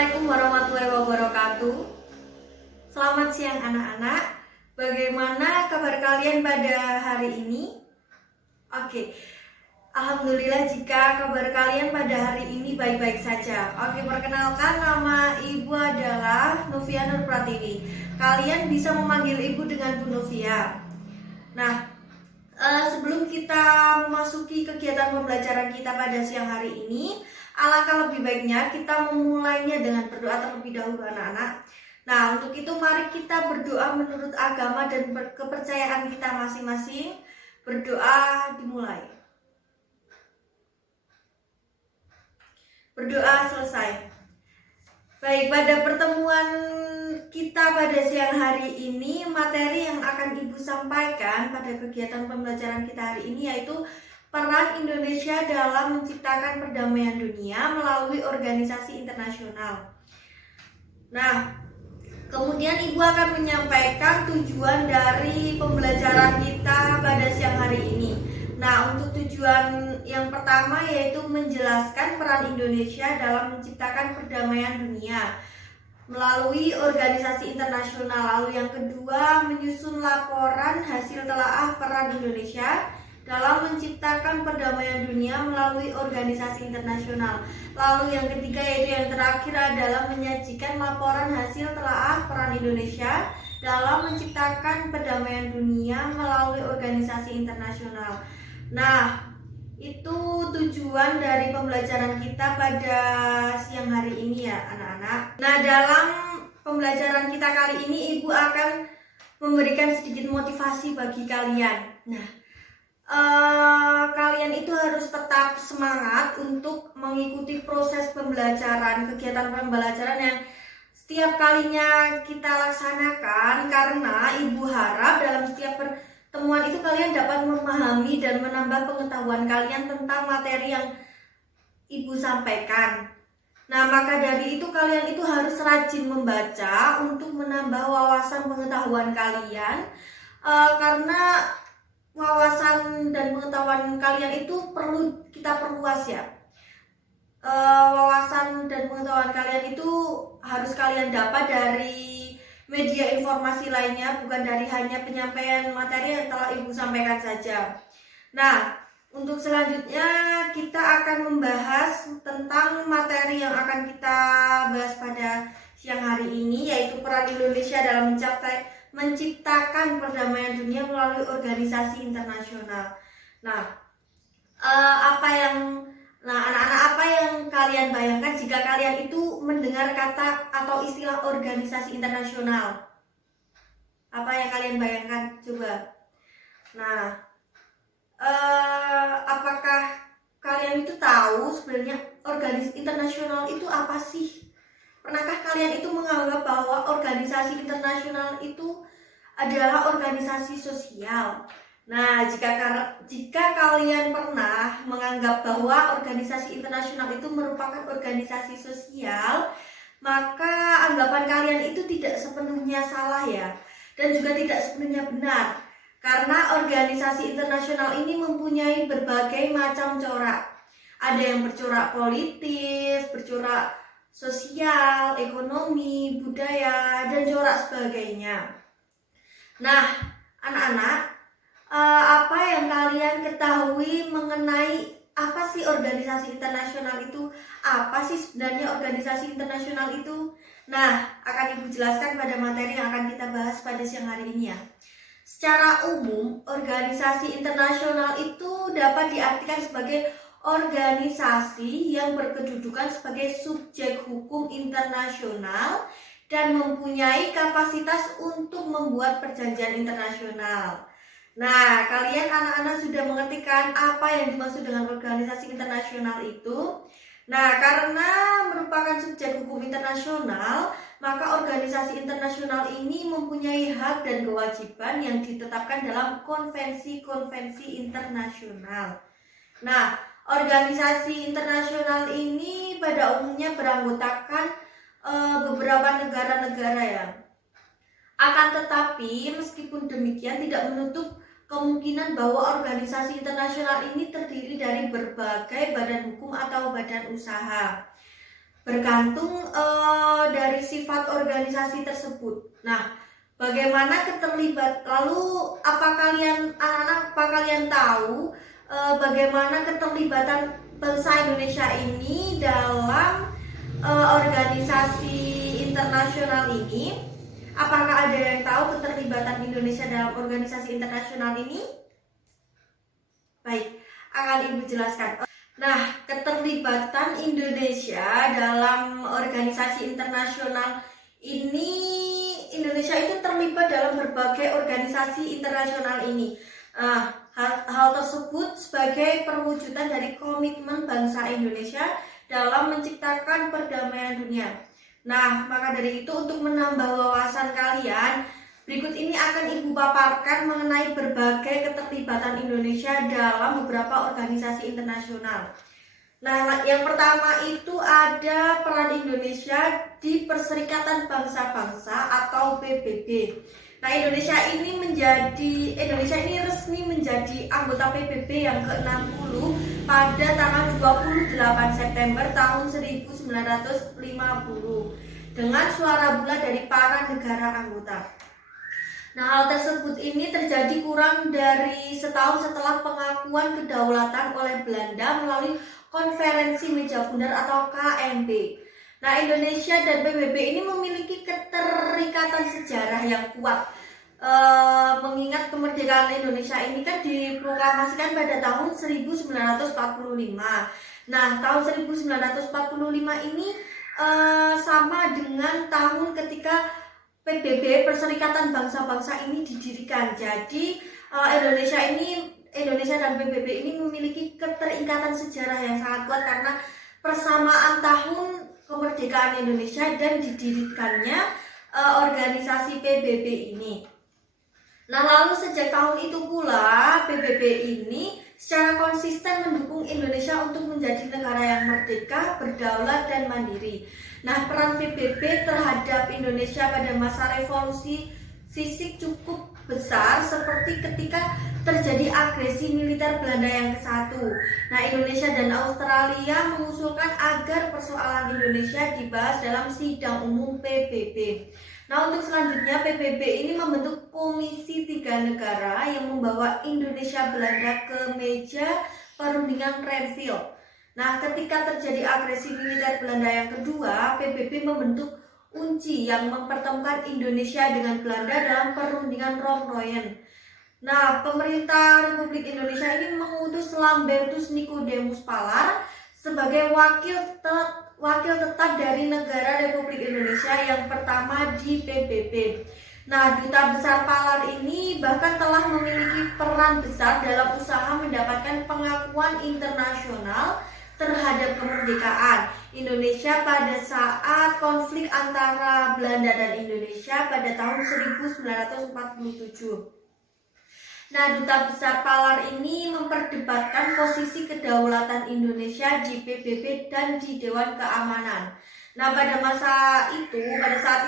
Assalamualaikum warahmatullahi wabarakatuh. Selamat siang anak-anak. Bagaimana kabar kalian pada hari ini? Oke, Alhamdulillah jika kabar kalian pada hari ini baik-baik saja. Oke, perkenalkan nama ibu adalah Novia Nur Pratiwi. Kalian bisa memanggil ibu dengan Bu Novia. Nah, sebelum kita memasuki kegiatan pembelajaran kita pada siang hari ini, alangkah lebih baiknya kita memulainya dengan berdoa terlebih dahulu anak-anak. Nah, untuk itu mari kita berdoa menurut agama dan kepercayaan kita masing-masing. Berdoa dimulai. Berdoa selesai. Baik, pada pertemuan kita pada siang hari ini, materi yang akan Ibu sampaikan pada kegiatan pembelajaran kita hari ini yaitu peran Indonesia dalam menciptakan perdamaian dunia melalui organisasi internasional. Nah, kemudian Ibu akan menyampaikan tujuan dari pembelajaran kita pada siang hari ini. Nah, untuk tujuan yang pertama yaitu menjelaskan peran Indonesia dalam menciptakan perdamaian dunia melalui organisasi internasional. Lalu yang kedua, menyusun laporan hasil telaah peran Indonesia dalam menciptakan perdamaian dunia melalui organisasi internasional. Lalu yang ketiga yaitu yang terakhir adalah menyajikan laporan hasil telaah peran Indonesia dalam menciptakan perdamaian dunia melalui organisasi internasional. Nah, itu tujuan dari pembelajaran kita pada siang hari ini ya anak-anak. Nah, dalam pembelajaran kita kali ini Ibu akan memberikan sedikit motivasi bagi kalian. Nah, kalian itu harus tetap semangat untuk mengikuti proses pembelajaran, kegiatan pembelajaran yang setiap kalinya kita laksanakan, karena Ibu harap dalam setiap pertemuan itu kalian dapat memahami dan menambah pengetahuan kalian tentang materi yang Ibu sampaikan. Nah, maka dari itu kalian itu harus rajin membaca untuk menambah wawasan pengetahuan kalian, karena wawasan dan pengetahuan kalian itu perlu kita perluas ya. Wawasan dan pengetahuan kalian itu harus kalian dapat dari media informasi lainnya, bukan dari hanya penyampaian materi yang telah Ibu sampaikan saja. Nah, untuk selanjutnya kita akan membahas tentang materi yang akan kita bahas pada siang hari ini, yaitu peran Indonesia dalam menciptakan perdamaian dunia melalui organisasi internasional. Nah, anak-anak apa yang kalian bayangkan jika kalian itu mendengar kata atau istilah organisasi internasional? Apa yang kalian bayangkan? Coba. Nah, apakah kalian itu tahu sebenarnya organisasi internasional itu apa sih? Pernahkah kalian itu menganggap bahwa organisasi internasional itu adalah organisasi sosial? Nah, jika kalian pernah menganggap bahwa organisasi internasional itu merupakan organisasi sosial, maka anggapan kalian itu tidak sepenuhnya salah ya, dan juga tidak sepenuhnya benar. Karena organisasi internasional ini mempunyai berbagai macam corak. Ada yang bercorak politis, bercorak sosial, ekonomi, budaya, dan corak sebagainya. Nah, anak-anak, apa yang kalian ketahui mengenai apa sih organisasi internasional itu? Apa sih sebenarnya organisasi internasional itu? Nah, akan Ibu jelaskan pada materi yang akan kita bahas pada siang hari ini ya. Secara umum, organisasi internasional itu dapat diartikan sebagai organisasi yang berkedudukan sebagai subjek hukum internasional dan mempunyai kapasitas untuk membuat perjanjian internasional. Nah, kalian anak-anak sudah mengerti kan apa yang dimaksud dengan organisasi internasional itu? Nah, karena merupakan subjek hukum internasional, maka organisasi internasional ini mempunyai hak dan kewajiban yang ditetapkan dalam konvensi-konvensi internasional. Nah, organisasi internasional ini pada umumnya beranggotakan beberapa negara-negara ya. Akan tetapi meskipun demikian tidak menutup kemungkinan bahwa organisasi internasional ini terdiri dari berbagai badan hukum atau badan usaha. bergantung dari sifat organisasi tersebut. Nah, bagaimana lalu apa kalian anak-anak, apa kalian tahu bagaimana keterlibatan bangsa Indonesia ini dalam organisasi internasional ini? Apakah ada yang tahu keterlibatan Indonesia dalam organisasi internasional ini? Baik, akan Ibu jelaskan. Nah, keterlibatan Indonesia dalam organisasi internasional ini, Indonesia itu terlibat dalam berbagai organisasi internasional ini. Hal tersebut sebagai perwujudan dari komitmen bangsa Indonesia dalam menciptakan perdamaian dunia. Nah, maka dari itu untuk menambah wawasan kalian, berikut ini akan Ibu paparkan mengenai berbagai keterlibatan Indonesia dalam beberapa organisasi internasional. Nah, yang pertama itu ada peran Indonesia di Perserikatan Bangsa-Bangsa atau PBB. Nah, Indonesia ini resmi menjadi anggota PBB yang ke-60 pada tanggal 28 September tahun 1950 dengan suara bulat dari para negara anggota. Nah, hal tersebut ini terjadi kurang dari setahun setelah pengakuan kedaulatan oleh Belanda melalui Konferensi Meja Bundar atau KMB. Nah, Indonesia dan PBB ini memiliki keterikatan sejarah yang kuat. Mengingat kemerdekaan Indonesia ini kan diproklamasikan pada tahun 1945. Nah, tahun 1945 ini sama dengan tahun ketika PBB Perserikatan Bangsa-Bangsa ini didirikan. Jadi Indonesia dan PBB ini memiliki keterikatan sejarah yang sangat kuat karena persamaan tahun kemerdekaan Indonesia dan didirikannya organisasi PBB ini. Nah, lalu sejak tahun itu pula PBB ini secara konsisten mendukung Indonesia untuk menjadi negara yang merdeka, berdaulat, dan mandiri. Nah, peran PBB terhadap Indonesia pada masa revolusi fisik cukup besar seperti ketika terjadi agresi militer Belanda yang ke-1. Nah, Indonesia dan Australia mengusulkan agar persoalan Indonesia dibahas dalam sidang umum PBB. Nah, untuk selanjutnya PBB ini membentuk komisi 3 negara yang membawa Indonesia Belanda ke meja perundingan Renville. Nah, ketika terjadi agresi militer Belanda yang kedua, PBB membentuk UNCI yang mempertemukan Indonesia dengan Belanda dalam perundingan Romroyen. Nah, pemerintah Republik Indonesia ini mengutus Lambertus Nicodemus Palar sebagai wakil tetap dari negara Republik Indonesia yang pertama di PBB. Nah, Duta Besar Palar ini bahkan telah memiliki peran besar dalam usaha mendapatkan pengakuan internasional terhadap kemerdekaan Indonesia pada saat konflik antara Belanda dan Indonesia pada tahun 1947. Nah, Duta Besar Palar ini memperdebatkan posisi kedaulatan Indonesia di PBB dan di Dewan Keamanan. Nah, pada saat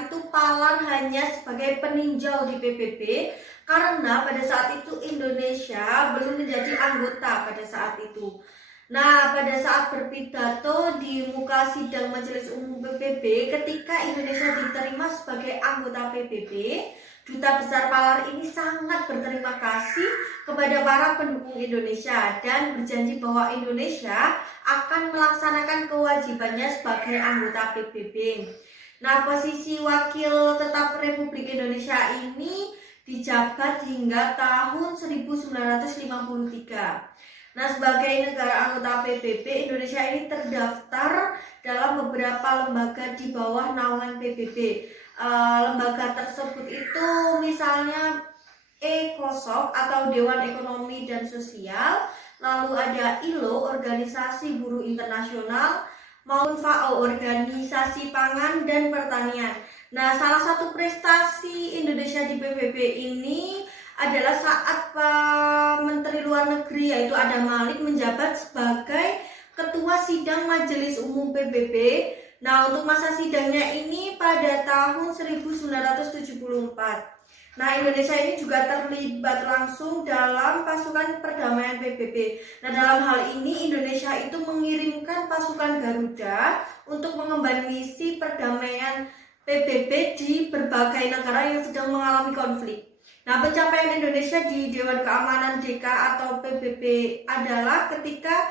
itu Palar hanya sebagai peninjau di PBB karena pada saat itu Indonesia belum menjadi anggota pada saat itu. Nah, pada saat berpidato di muka sidang Majelis Umum PBB ketika Indonesia diterima sebagai anggota PBB, Duta Besar Palar ini sangat berterima kasih kepada para pendukung Indonesia dan berjanji bahwa Indonesia akan melaksanakan kewajibannya sebagai anggota PBB. Nah, posisi wakil tetap Republik Indonesia ini dijabat hingga tahun 1953. Nah, sebagai negara anggota PBB, Indonesia ini terdaftar dalam beberapa lembaga di bawah naungan PBB. Lembaga tersebut itu misalnya ECOSOC atau Dewan Ekonomi dan Sosial, lalu ada ILO, Organisasi Buruh Internasional, maupun FAO, Organisasi Pangan dan Pertanian. Nah, salah satu prestasi Indonesia di PBB ini adalah saat Menteri Luar Negeri yaitu Adam Malik menjabat sebagai Ketua Sidang Majelis Umum PBB. Nah, untuk masa sidangnya ini pada tahun 1974. Nah, Indonesia ini juga terlibat langsung dalam pasukan perdamaian PBB. Nah, dalam hal ini Indonesia itu mengirimkan pasukan Garuda untuk mengemban misi perdamaian PBB di berbagai negara yang sedang mengalami konflik. Nah, pencapaian Indonesia di Dewan Keamanan DK atau PBB adalah ketika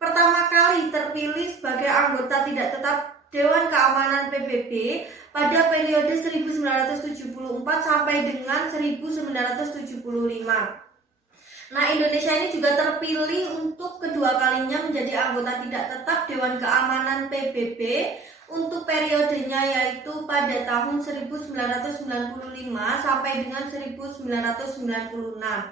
pertama kali terpilih sebagai anggota tidak tetap Dewan Keamanan PBB pada periode 1974 sampai dengan 1975. Nah, Indonesia ini juga terpilih untuk kedua kalinya menjadi anggota tidak tetap Dewan Keamanan PBB untuk periodenya yaitu pada tahun 1995 sampai dengan 1996. Nah,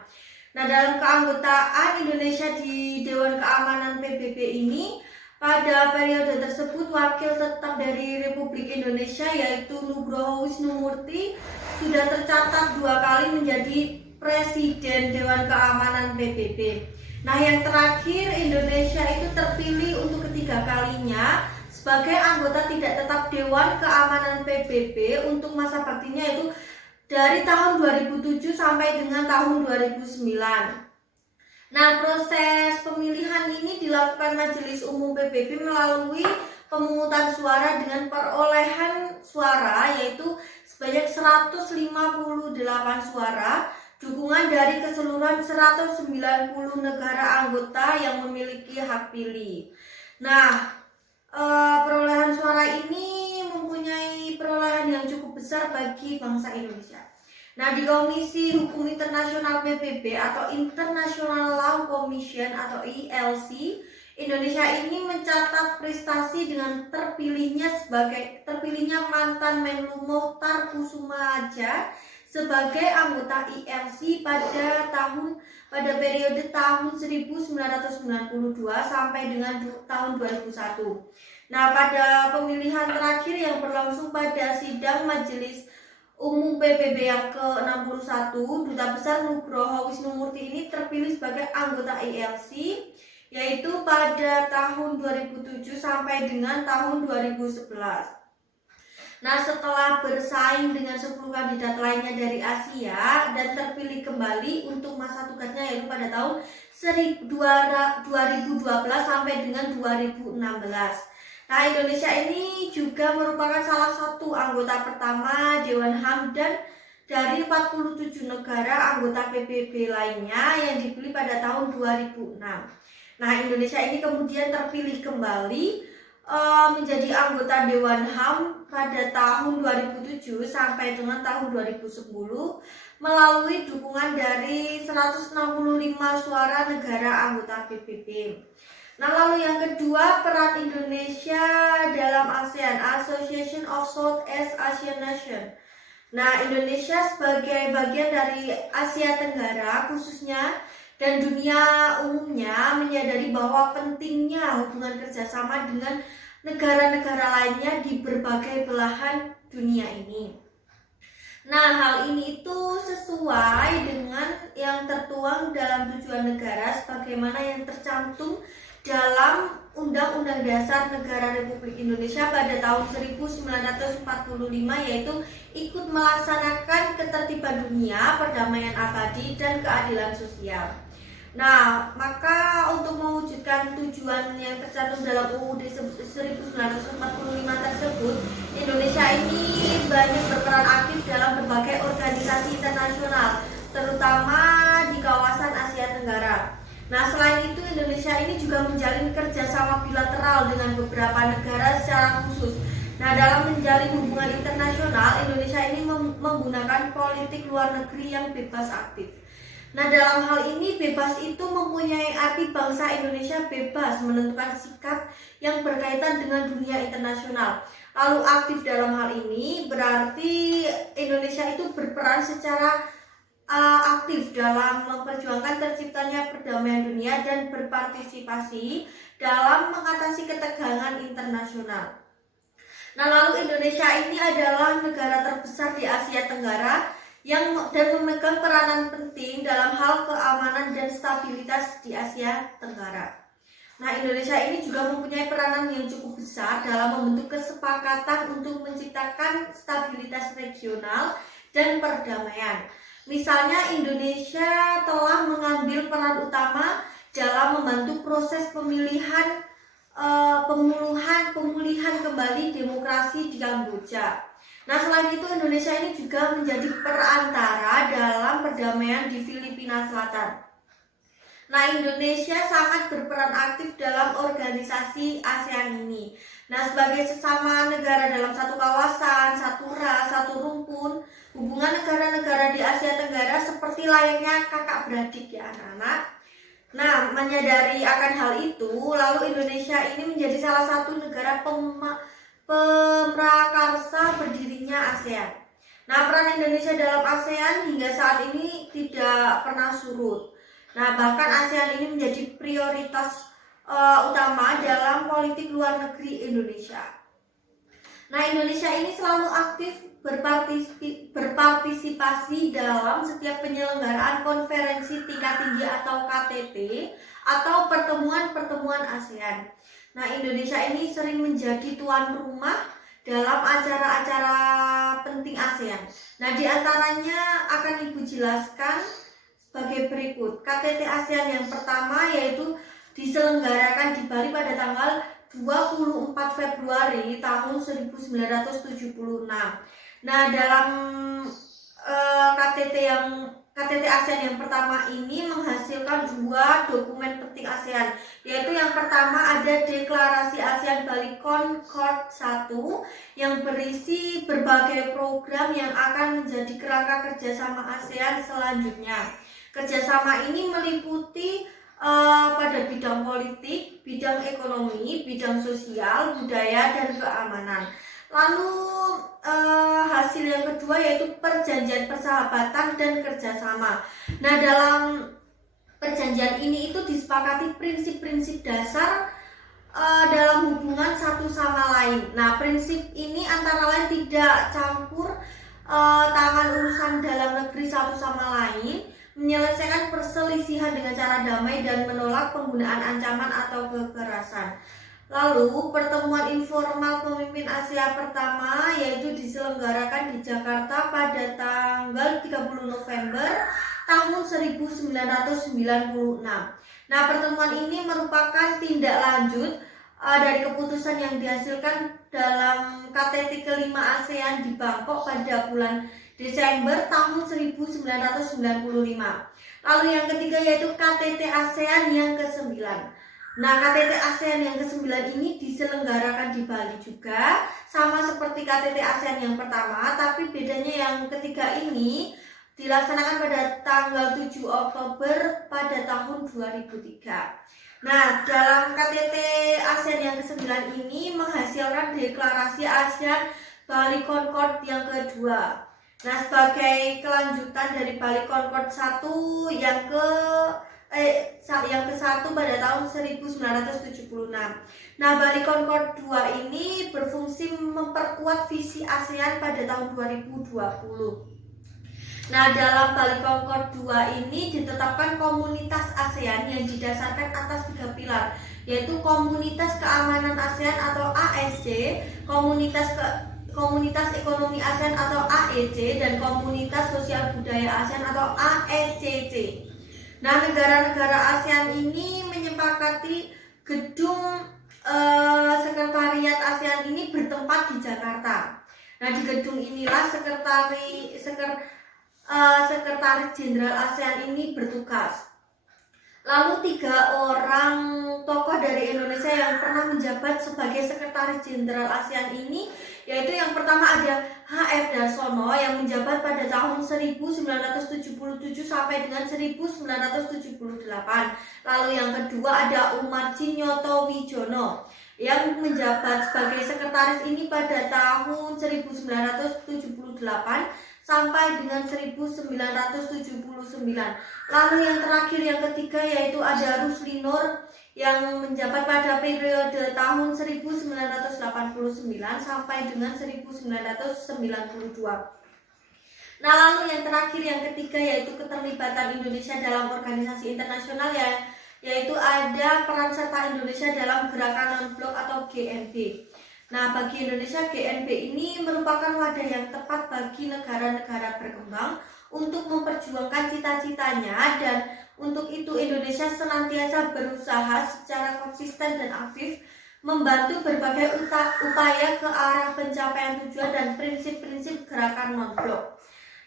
dalam keanggotaan Indonesia di Dewan Keamanan PBB ini, pada periode tersebut wakil tetap dari Republik Indonesia yaitu Nugroho Wisnumurti sudah tercatat 2 kali menjadi Presiden Dewan Keamanan PBB. Nah, yang terakhir Indonesia itu terpilih untuk ketiga kalinya sebagai anggota tidak tetap Dewan Keamanan PBB untuk masa baktinya yaitu dari tahun 2007 sampai dengan tahun 2009. Nah, proses pemilihan ini dilakukan Majelis Umum PBB melalui pemungutan suara dengan perolehan suara yaitu sebanyak 158 suara, dukungan dari keseluruhan 190 negara anggota yang memiliki hak pilih. Nah, perolehan suara ini mempunyai perolehan yang cukup besar bagi bangsa Indonesia. Nah, di Komisi Hukum Internasional PBB atau International Law Commission atau ILC, Indonesia ini mencatat prestasi dengan terpilihnya mantan Menlu Mochtar Kusuma sebagai anggota ILC pada periode tahun 1992 sampai dengan tahun 2001. Nah, pada pemilihan terakhir yang berlangsung pada sidang Majelis Umum PBB yang ke-61, Duta Besar Nugroho Wisnumurti ini terpilih sebagai anggota ILC yaitu pada tahun 2007 sampai dengan tahun 2011. Nah, setelah bersaing dengan 10 kandidat lainnya dari Asia dan terpilih kembali untuk masa tugasnya yaitu pada tahun 2012 sampai dengan 2016. Nah, Indonesia ini juga merupakan salah satu anggota pertama Dewan HAM dan dari 47 negara anggota PBB lainnya yang dipilih pada tahun 2006. Nah, Indonesia ini kemudian terpilih kembali menjadi anggota Dewan HAM pada tahun 2007 sampai dengan tahun 2010 melalui dukungan dari 165 suara negara anggota PBB. Nah, lalu yang kedua, peran Indonesia dalam ASEAN, Association of Southeast Asian Nations. Nah, Indonesia sebagai bagian dari Asia Tenggara khususnya dan dunia umumnya menyadari bahwa pentingnya hubungan kerjasama dengan negara-negara lainnya di berbagai belahan dunia ini. Nah, hal ini itu sesuai dengan yang tertuang dalam tujuan negara sebagaimana yang tercantum dalam Undang-Undang Dasar Negara Republik Indonesia pada tahun 1945 yaitu ikut melaksanakan ketertiban dunia, perdamaian abadi, dan keadilan sosial. Nah, maka untuk mewujudkan tujuan yang tercantum dalam UUD 1945 tersebut, Indonesia ini banyak berperan aktif dalam berbagai organisasi internasional, terutama di kawasan Asia Tenggara. Nah, selain itu Indonesia ini juga menjalin kerjasama bilateral dengan beberapa negara secara khusus. Nah, dalam menjalin hubungan internasional, Indonesia ini menggunakan politik luar negeri yang bebas aktif. Nah, dalam hal ini bebas itu mempunyai arti bangsa Indonesia bebas menentukan sikap yang berkaitan dengan dunia internasional. Lalu aktif dalam hal ini berarti Indonesia itu berperan secara aktif dalam memperjuangkan terciptanya perdamaian dunia dan berpartisipasi dalam mengatasi ketegangan internasional. Nah, lalu Indonesia ini adalah negara terbesar di Asia Tenggara dan memegang peranan penting dalam hal keamanan dan stabilitas di Asia Tenggara. Nah, Indonesia ini juga mempunyai peranan yang cukup besar dalam membentuk kesepakatan untuk menciptakan stabilitas regional dan perdamaian. Misalnya Indonesia telah mengambil peran utama dalam membantu proses pemulihan kembali demokrasi di Kamboja. Nah, selain itu Indonesia ini juga menjadi perantara dalam perdamaian di Filipina Selatan. Nah, Indonesia sangat berperan aktif dalam organisasi ASEAN ini. Nah, sebagai sesama negara dalam satu kawasan, satu ras, satu rumpun, hubungan negara-negara di Asia Tenggara seperti layaknya kakak beradik ya anak-anak. Nah, menyadari akan hal itu, lalu Indonesia ini menjadi salah satu negara pemrakarsa berdirinya ASEAN. Nah, peran Indonesia dalam ASEAN hingga saat ini tidak pernah surut. Nah, bahkan ASEAN ini menjadi prioritas utama dalam politik luar negeri Indonesia. Nah, Indonesia ini selalu aktif berpartisipasi dalam setiap penyelenggaraan konferensi tingkat tinggi atau KTT atau pertemuan-pertemuan ASEAN. Nah, Indonesia ini sering menjadi tuan rumah dalam acara-acara penting ASEAN. Nah, diantaranya akan Ibu jelaskan sebagai berikut. KTT ASEAN yang pertama yaitu diselenggarakan di Bali pada tanggal 24 Februari tahun 1976. Nah, dalam KTT ASEAN yang pertama ini menghasilkan dua dokumen penting ASEAN, yaitu yang pertama ada Deklarasi ASEAN Bali Concord 1 yang berisi berbagai program yang akan menjadi kerangka kerjasama ASEAN selanjutnya. Kerjasama ini meliputi pada bidang politik, bidang ekonomi, bidang sosial, budaya, dan keamanan. Lalu hasil yang kedua yaitu perjanjian persahabatan dan kerjasama. Nah, dalam perjanjian ini itu disepakati prinsip-prinsip dasar dalam hubungan satu sama lain. Nah, prinsip ini antara lain tidak campur tangan urusan dalam negeri satu sama lain, menyelesaikan perselisihan dengan cara damai, dan menolak penggunaan ancaman atau kekerasan. Lalu, pertemuan informal pemimpin Asia pertama yaitu diselenggarakan di Jakarta pada tanggal 30 November tahun 1996. Nah, pertemuan ini merupakan tindak lanjut dari keputusan yang dihasilkan dalam KTT kelima ASEAN di Bangkok pada bulan Desember tahun 1995. Lalu yang ketiga yaitu KTT ASEAN yang ke-9. Nah, KTT ASEAN yang ke-9 ini diselenggarakan di Bali juga, sama seperti KTT ASEAN yang pertama, tapi bedanya yang ketiga ini dilaksanakan pada tanggal 7 Oktober pada tahun 2003. Nah, dalam KTT ASEAN yang ke-9 ini menghasilkan Deklarasi ASEAN Bali Concord yang kedua. Nah, sebagai kelanjutan dari Bali Concord 1 yang ke-1 pada tahun 1976. Nah, Bali Concord 2 ini berfungsi memperkuat visi ASEAN pada tahun 2020. Nah, dalam Bali Concord 2 ini ditetapkan komunitas ASEAN yang didasarkan atas 3 pilar, yaitu Komunitas Keamanan ASEAN atau ASC, Komunitas Ekonomi ASEAN atau AEC, dan Komunitas Sosial Budaya ASEAN atau ASCC. Nah, negara-negara ASEAN ini menyepakati gedung sekretariat ASEAN ini bertempat di Jakarta. Nah, di gedung inilah Sekretaris Jenderal ASEAN ini bertugas. Lalu 3 orang tokoh dari Indonesia yang pernah menjabat sebagai Sekretaris Jenderal ASEAN ini, yaitu yang pertama ada H.F. Darsono yang menjabat pada tahun 1977 sampai dengan 1978. Lalu yang kedua ada Umarji Nyoto Wijono yang menjabat sebagai sekretaris ini pada tahun 1978 sampai dengan 1979. Lalu yang terakhir yang ketiga yaitu ada Rusli Nur yang menjabat pada periode tahun 1989 sampai dengan 1992. Nah, lalu yang terakhir yang ketiga yaitu keterlibatan Indonesia dalam organisasi internasional yaitu ada peran serta Indonesia dalam Gerakan Non-Blok atau GNB. Nah, bagi Indonesia, GNB ini merupakan wadah yang tepat bagi negara-negara berkembang untuk memperjuangkan cita-citanya, dan untuk itu Indonesia senantiasa berusaha secara konsisten dan aktif membantu berbagai upaya ke arah pencapaian tujuan dan prinsip-prinsip gerakan non-blok.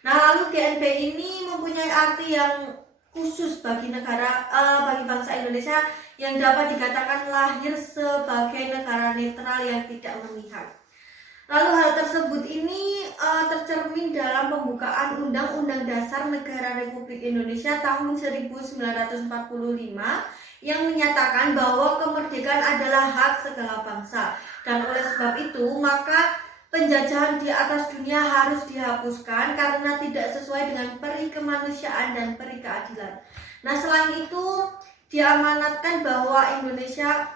Nah, lalu GNB ini mempunyai arti yang khusus bagi bagi bangsa Indonesia yang dapat dikatakan lahir sebagai negara netral yang tidak memihak. Lalu hal tersebut ini tercermin dalam pembukaan Undang-Undang Dasar Negara Republik Indonesia tahun 1945 yang menyatakan bahwa kemerdekaan adalah hak segala bangsa, dan oleh sebab itu maka penjajahan di atas dunia harus dihapuskan karena tidak sesuai dengan peri kemanusiaan dan peri keadilan. Nah, selain itu diamanatkan bahwa Indonesia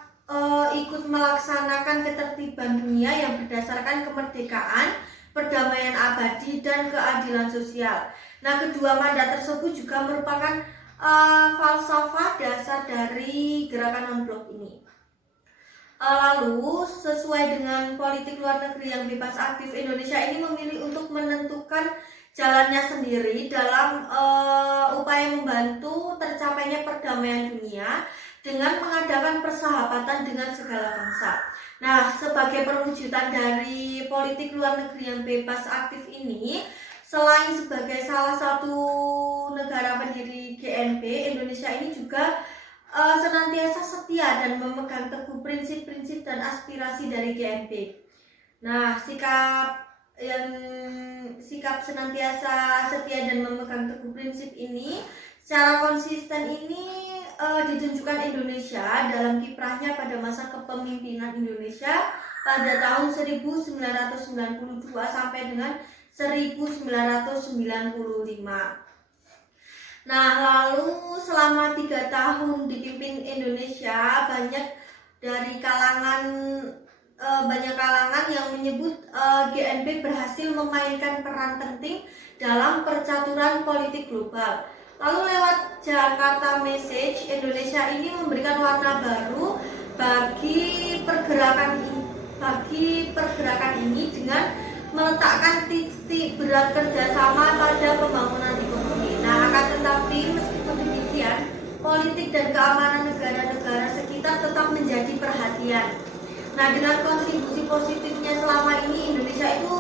ikut melaksanakan ketertiban dunia yang berdasarkan kemerdekaan, perdamaian abadi, dan keadilan sosial. Nah, kedua mandat tersebut juga merupakan falsafah dasar dari gerakan non-blok ini. Lalu, sesuai dengan politik luar negeri yang bebas aktif, Indonesia ini memilih untuk menentukan jalannya sendiri dalam upaya membantu tercapainya perdamaian dunia dengan mengadakan persahabatan dengan segala bangsa. Nah, sebagai perwujudan dari politik luar negeri yang bebas aktif ini, selain sebagai salah satu negara pendiri GNB, Indonesia ini juga senantiasa setia dan memegang teguh prinsip-prinsip dan aspirasi dari GNB. Nah, sikap senantiasa setia dan memegang teguh prinsip ini secara konsisten ini ditunjukkan Indonesia dalam kiprahnya pada masa kepemimpinan Indonesia pada tahun 1992 sampai dengan 1995. Nah, lalu selama 3 tahun dipimpin Indonesia, banyak kalangan yang menyebut GNB berhasil memainkan peran penting dalam percaturan politik global. Lalu lewat Jakarta Message, Indonesia ini memberikan warna baru bagi pergerakan ini dengan meletakkan titik berat kerjasama pada pembangunan ekonomi. Nah, akan tetapi meskipun demikian, politik dan keamanan negara-negara sekitar tetap menjadi perhatian. Nah, dengan kontribusi positifnya selama ini, Indonesia itu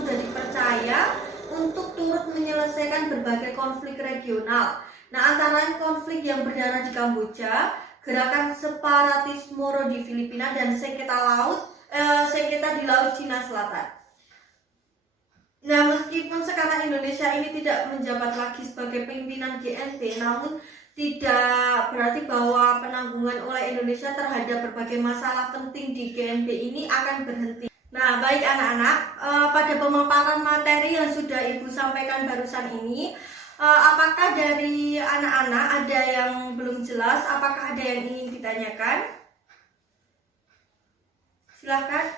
sudah dipercaya untuk turut menyelesaikan berbagai konflik regional. Nah, antara konflik yang berdarah di Kamboja, gerakan separatis Moro di Filipina, dan sengketa di Laut Cina Selatan. Nah, meskipun sekarang Indonesia ini tidak menjabat lagi sebagai pimpinan GNB, namun tidak berarti bahwa penanggungan oleh Indonesia terhadap berbagai masalah penting di GNB ini akan berhenti. Nah, baik anak-anak, pada pemaparan materi yang sudah Ibu sampaikan barusan ini, apakah dari anak-anak ada yang belum jelas? Apakah ada yang ingin ditanyakan? Silahkan.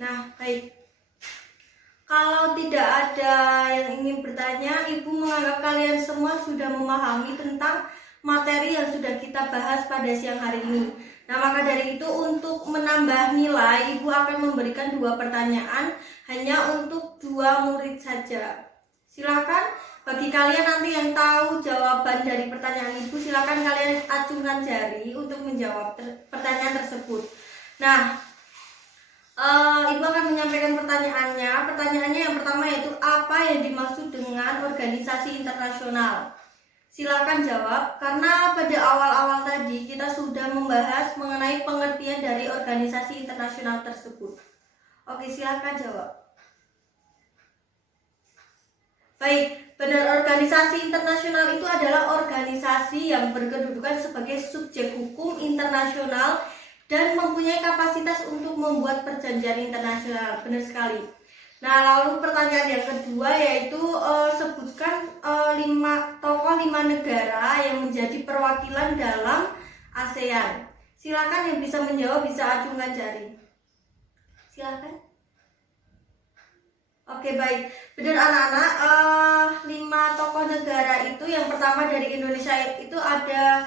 Nah, baik. Kalau tidak ada yang ingin bertanya, Ibu menganggap kalian semua sudah memahami tentang materi yang sudah kita bahas pada siang hari ini. Nah, maka dari itu untuk menambah nilai, Ibu akan memberikan 2 pertanyaan hanya untuk 2 murid saja. Silakan bagi kalian nanti yang tahu jawaban dari pertanyaan Ibu, silakan kalian acungkan jari untuk menjawab pertanyaan tersebut. Nah, Ibu akan menyampaikan pertanyaannya. Pertanyaannya yang pertama yaitu apa yang dimaksud dengan organisasi internasional? Silakan jawab, karena pada awal-awal tadi kita sudah membahas mengenai pengertian dari organisasi internasional tersebut. Oke, silakan jawab. Baik, benar, organisasi internasional itu adalah organisasi yang berkedudukan sebagai subjek hukum internasional dan mempunyai kapasitas untuk membuat perjanjian internasional. Benar sekali. Nah, lalu pertanyaan yang kedua yaitu sebutkan 5 negara yang menjadi perwakilan dalam ASEAN. Silakan yang bisa menjawab bisa acungkan jari. Silakan. Oke, baik. Benar anak-anak, 5 tokoh negara itu yang pertama dari Indonesia itu ada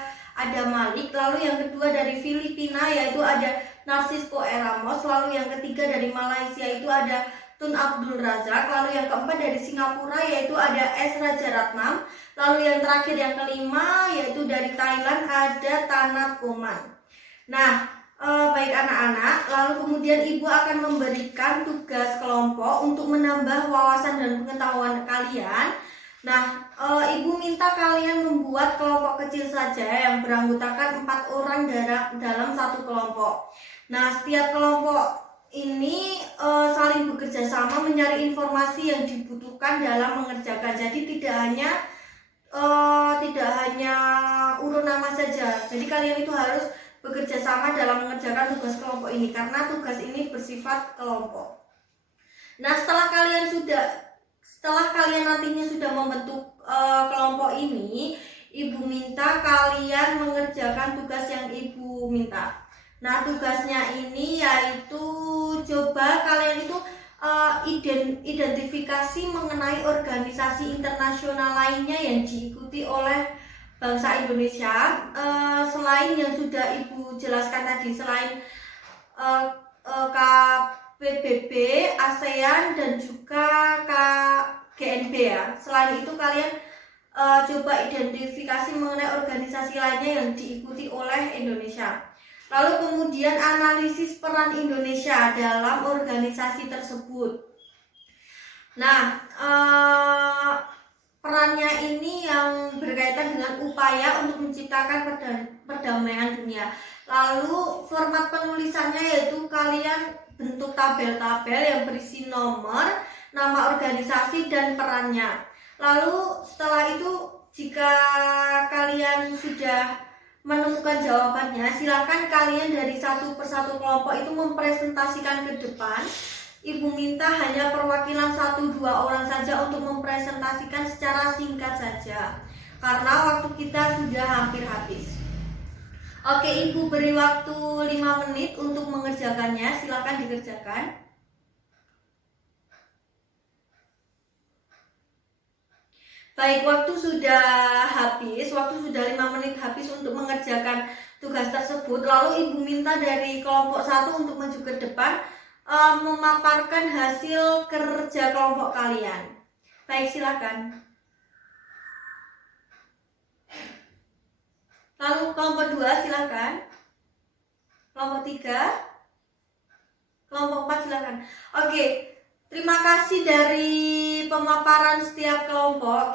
Malik, lalu yang kedua dari Filipina yaitu ada Narcisco Eramos, lalu yang ketiga dari Malaysia itu ada Tun Abdul Razak, lalu yang keempat dari Singapura yaitu ada S. Rajaratnam, lalu yang terakhir yang kelima yaitu dari Thailand ada Tanat Koman. Nah, baik anak-anak, lalu kemudian ibu akan memberikan tugas kelompok untuk menambah wawasan dan pengetahuan kalian. Nah, ibu minta kalian membuat kelompok kecil saja yang beranggotakan 4 orang dalam satu kelompok. Nah, setiap kelompok ini saling bekerja sama mencari informasi yang dibutuhkan dalam mengerjakan. Jadi tidak hanya urut nama saja. Jadi kalian itu harus bekerja sama dalam mengerjakan tugas kelompok ini karena tugas ini bersifat kelompok. Nah, setelah kalian nantinya sudah membentuk kelompok ini, ibu minta kalian mengerjakan tugas yang ibu minta. Nah, tugasnya ini yaitu coba kalian itu identifikasi mengenai organisasi internasional lainnya yang diikuti oleh bangsa Indonesia, selain yang sudah ibu jelaskan tadi, selain KPBB, ASEAN dan juga KGNB ya. Selain itu kalian coba identifikasi mengenai organisasi lainnya yang diikuti oleh Indonesia. Lalu kemudian analisis peran Indonesia dalam organisasi tersebut. Nah, perannya ini yang berkaitan dengan upaya untuk menciptakan perdamaian dunia. Lalu format penulisannya yaitu kalian bentuk tabel-tabel yang berisi nomor, nama organisasi dan perannya. Lalu setelah itu jika kalian sudah menemukan jawabannya, silakan kalian dari satu persatu kelompok itu mempresentasikan ke depan. Ibu minta hanya perwakilan 1-2 orang saja untuk mempresentasikan secara singkat saja karena waktu kita sudah hampir habis. Oke, ibu beri waktu 5 menit untuk mengerjakannya. Silakan dikerjakan. Baik, waktu sudah habis, waktu sudah 5 menit habis untuk mengerjakan tugas tersebut. Lalu ibu minta dari kelompok 1 untuk maju ke depan memaparkan hasil kerja kelompok kalian. Baik, silakan. Lalu kelompok 2 silakan. Kelompok 3, kelompok 4 silakan. Oke. Terima kasih dari pemaparan setiap kelompok.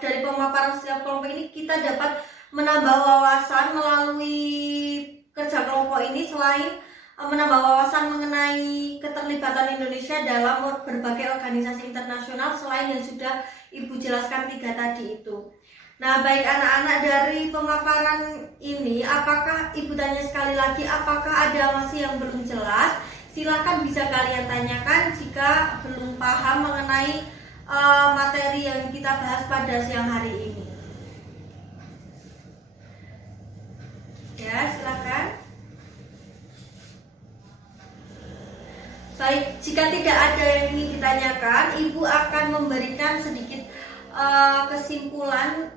Dari pemaparan setiap kelompok ini kita dapat menambah wawasan melalui kerja kelompok ini. Selain menambah wawasan mengenai keterlibatan Indonesia dalam berbagai organisasi internasional selain yang sudah ibu jelaskan 3 tadi itu. Nah, baik anak-anak, dari pemaparan ini apakah ibu tanya sekali lagi, apakah ada masih yang belum jelas? Silakan bisa kalian tanyakan jika belum paham mengenai materi yang kita bahas pada siang hari ini. Ya, silakan. Baik, jika tidak ada yang ingin ditanyakan, ibu akan memberikan sedikit kesimpulan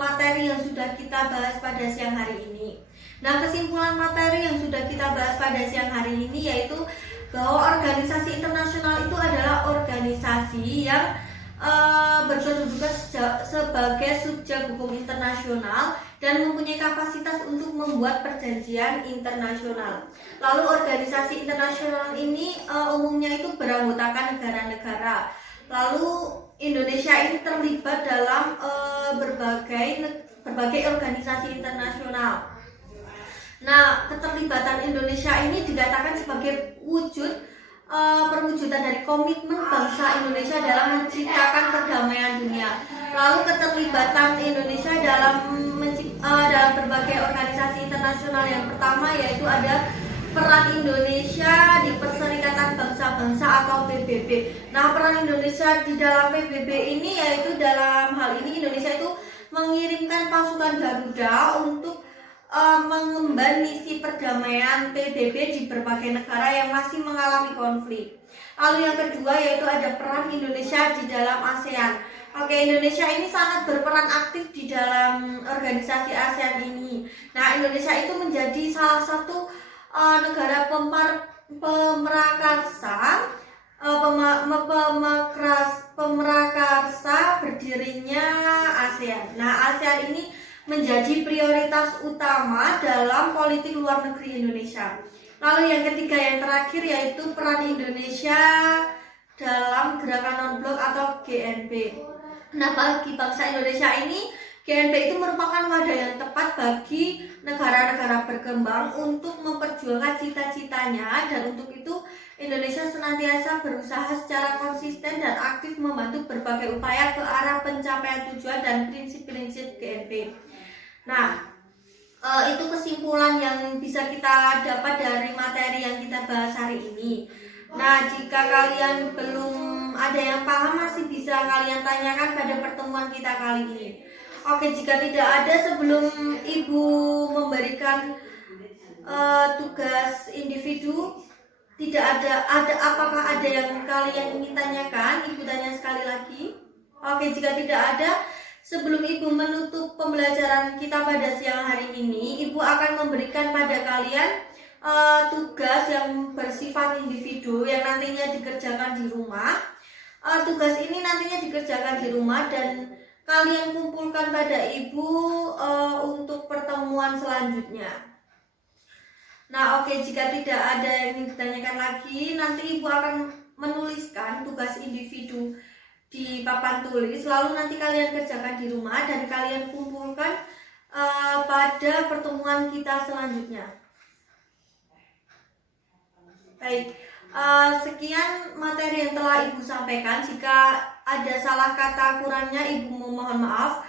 materi yang sudah kita bahas pada siang hari ini. Nah, kesimpulan materi yang sudah kita bahas pada siang hari ini yaitu bahwa organisasi internasional itu adalah organisasi yang berkedudukan sebagai subjek hukum internasional dan mempunyai kapasitas untuk membuat perjanjian internasional. Lalu organisasi internasional ini umumnya itu beranggotakan negara-negara. Lalu Indonesia ini terlibat dalam berbagai organisasi internasional. Nah, keterlibatan Indonesia ini dikatakan sebagai perwujudan dari komitmen bangsa Indonesia dalam menciptakan perdamaian dunia. Lalu keterlibatan Indonesia dalam berbagai organisasi internasional yang pertama yaitu ada peran Indonesia di Perserikatan Bangsa-Bangsa atau PBB. Nah, peran Indonesia di dalam PBB ini yaitu dalam hal ini Indonesia itu mengirimkan pasukan Garuda untuk mengemban misi perdamaian PBB di berbagai negara yang masih mengalami konflik. Lalu yang kedua yaitu ada peran Indonesia di dalam ASEAN. Oke, Indonesia ini sangat berperan aktif di dalam organisasi ASEAN ini. Nah, Indonesia itu menjadi salah satu negara pemrakarsa, pemrakarsa berdirinya ASEAN. Nah, ASEAN ini menjadi prioritas utama dalam politik luar negeri Indonesia. Lalu yang ketiga, yang terakhir, yaitu peran Indonesia dalam gerakan non-blok atau GNB. Nah, bagi bangsa Indonesia ini, GNB itu merupakan wadah yang tepat bagi negara-negara berkembang untuk memperjuangkan cita-citanya, dan untuk itu Indonesia senantiasa berusaha secara konsisten dan aktif membantu berbagai upaya ke arah pencapaian tujuan dan prinsip-prinsip GNB. Nah, itu kesimpulan yang bisa kita dapat dari materi yang kita bahas hari ini. Nah, jika kalian belum ada yang paham, masih bisa kalian tanyakan pada pertemuan kita kali ini. Oke, jika tidak ada, sebelum Ibu memberikan tugas individu, tidak ada apakah ada yang kalian ingin tanyakan? Ibu tanya sekali lagi. Oke, jika tidak ada, sebelum Ibu menutup pembelajaran kita pada siang hari ini, Ibu akan memberikan pada kalian tugas yang bersifat individu yang nantinya dikerjakan di rumah. Tugas ini nantinya dikerjakan di rumah dan kalian kumpulkan pada Ibu untuk pertemuan selanjutnya. Nah, oke, jika tidak ada yang ingin ditanyakan lagi, nanti Ibu akan menuliskan tugas individu di papan tulis, lalu nanti kalian kerjakan di rumah dan kalian kumpulkan pada pertemuan kita selanjutnya. Baik, sekian materi yang telah Ibu sampaikan. Jika ada salah kata kurangnya, Ibu mohon maaf.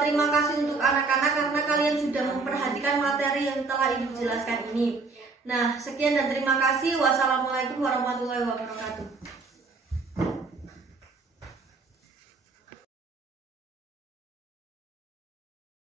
Terima kasih untuk anak-anak karena kalian sudah memperhatikan materi yang telah Ibu jelaskan ini. Nah, sekian dan terima kasih. Wassalamualaikum warahmatullahi wabarakatuh.